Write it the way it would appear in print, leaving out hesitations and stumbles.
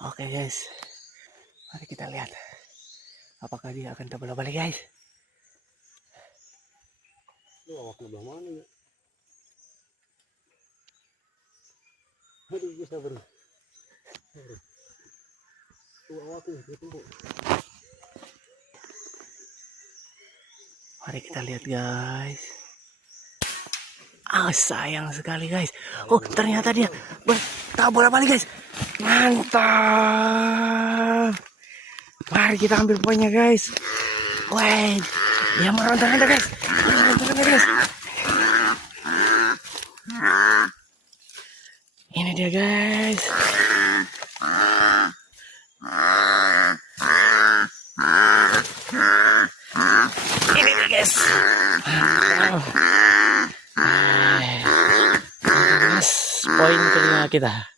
Oke guys, mari kita lihat apakah dia akan terbalik balik guys. Awak belah mana ya? Aduh, bisa beri. Awak itu. Mari kita lihat guys. Sayang sekali guys. Oh, ternyata dia tak bola balik guys. Mantap. Mari kita ambil poinnya guys. Wait, dia meronta-ronta guys. Guys. Ini dia guys. Ini dia guys. Poin kelima kita.